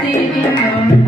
Stevie you.